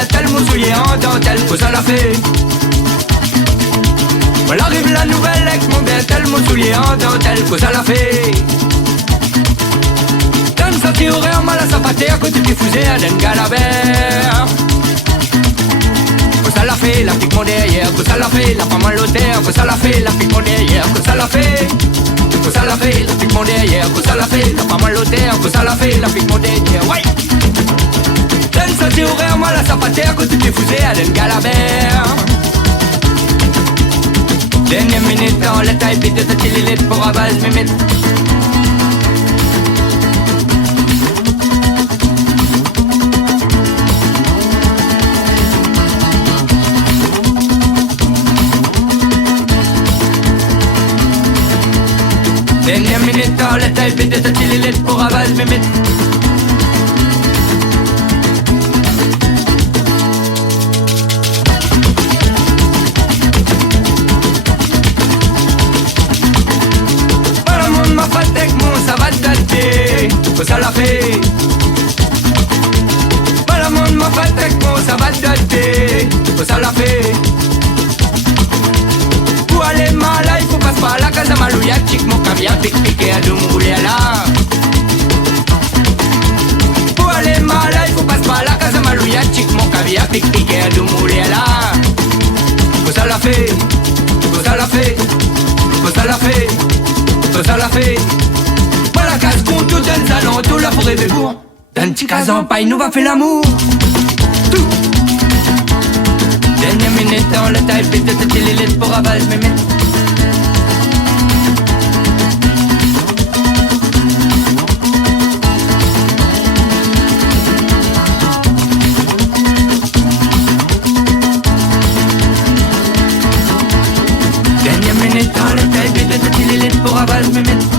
dentelle, mon soulier en dentelle, que ça l'a fait. Voilà arrive la nouvelle avec mon dentelle, mon soulier en dentelle, que ça l'a fait. Dans sa théorie en mal à sapater à côté du fusée à Den Galabert. Que ça l'a fait, la pique mon derrière, que ça l'a fait, la femme à l'auteur, que ça l'a fait, la pique mon derrière, que ça l'a fait. Que ça l'a fait, la pique mon derrière, que ça l'a fait, la femme à l'auteur, que ça l'a fait, la pique mon derrière, ouais. Dans sa théorie en mal à sapater à côté du fusée à Den Galabert. Dernière minute dans la taille, vite de ta télélite pour à base mimite. Dernière minute dans la taille, vite de ta télélite pour à base mimite. Que ça l'a fait. Pas le monde m'a fait avec moi, ça va dater. Que ça l'a fait. Pour aller mal, il faut passer par la casa malouya, chic mon caviar, pique-pique à doumouler là. Pour aller mal, il faut passer par la casa malouya, chic mon caviar, pique-pique à doumouler là. Que ça l'a fait. Que ça l'a fait. Que ça l'a fait. Que ça l'a fait. La casse con tout un salon, tout la forêt des bourgs. D'un petit cas en paille, nous va faire l'amour. Tout. Dernière minute dans la taille, vite de ta télélite pour aval, me mettre. Dernière minute dans la taille, vite de ta télélite pour aval, me mettre.